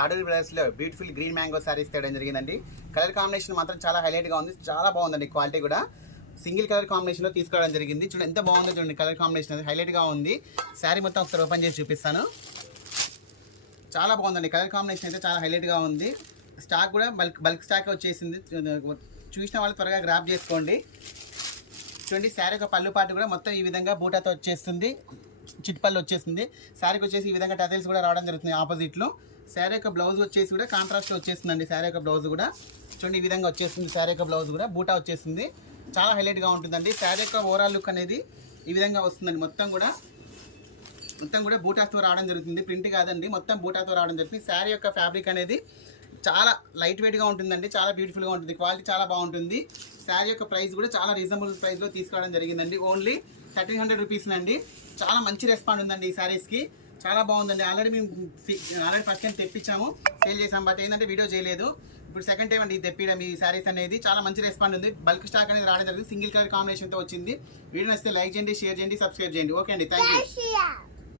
తాడూరి బ్రదర్స్లో beautiful green mango saris తేయడం జరిగిందండి. కలర్ కాంబినేషన్ మాత్రం చాలా హైలైట్గా ఉంది, చాలా బాగుందండి. క్వాలిటీ కూడా సింగిల్ కలర్ కాంబినేషన్లో తీసుకోవడం జరిగింది. చూడండి ఎంత బాగుందో చూడండి, కలర్ కాంబినేషన్ అది హైలైట్గా ఉంది. శారీ మొత్తం ఒకసారి ఓపెన్ చేసి చూపిస్తాను. చాలా బాగుందండి, కలర్ కాంబినేషన్ అయితే చాలా హైలైట్గా ఉంది. స్టాక్ కూడా బల్క్ స్టాక్ వచ్చేసింది. చూసిన వాళ్ళు త్వరగా గ్రాప్ చేసుకోండి. చూడండి శారీ యొక్క పళ్ళు పాటు కూడా మొత్తం ఈ విధంగా బూటాతో వచ్చేస్తుంది, చిట్పల్లు వచ్చేసింది. శారీకి వచ్చేసి ఈ విధంగా టజల్స్ కూడా రావడం జరుగుతుంది ఆపోజిట్లో. శారీ యొక్క బ్లౌజ్ వచ్చేసి కూడా కాంట్రాస్ట్ వచ్చేస్తుందండి. శారీ యొక్క బ్లౌజ్ కూడా చూడండి ఈ విధంగా వచ్చేస్తుంది. శారీ యొక్క బ్లౌజ్ కూడా బూటా వచ్చేస్తుంది, చాలా హైలైట్గా ఉంటుందండి. శారీ యొక్క ఓవరాల్ లుక్ అనేది ఈ విధంగా వస్తుందండి. మొత్తం కూడా బూటాతో రావడం జరుగుతుంది, ప్రింట్ కాదండి, మొత్తం బూటాతో రావడం జరుగుతుంది. శారీ యొక్క ఫ్యాబ్రిక్ అనేది చాలా లైట్ వెయిట్గా ఉంటుందండి, చాలా బ్యూటిఫుల్గా ఉంటుంది, క్వాలిటీ చాలా బాగుంటుంది. శారీ యొక్క ప్రైస్ కూడా చాలా రీజనబుల్ ప్రైస్లో తీసుకోవడం జరిగిందండి. ఓన్లీ 1300 రూపీస్ అండి. చాలా మంచి రెస్పాండ్ ఉందండి ఈ శారీస్కి, చాలా బాగుందండి. ఆల్రెడీ ఫస్ట్ టైం తెప్పించాము, సేల్ చేసాం, బట్ ఏంటంటే వీడియో చేయలేదు. ఇప్పుడు సెకండ్ టైం అండి తెప్పించడం ఈ శారీస్ అనేది. చాలా మంచి రెస్పాండ్ ఉంది, బల్క్ స్టాక్ అనేది రావడం జరిగింది. సింగిల్ కలర్ కాంబినేషన్తో వచ్చింది. వీడియో నచ్చితే లైక్ చేయండి, షేర్ చేయండి, సబ్స్క్రైబ్ చేయండి. ఓకే అండి, థ్యాంక్ యూ.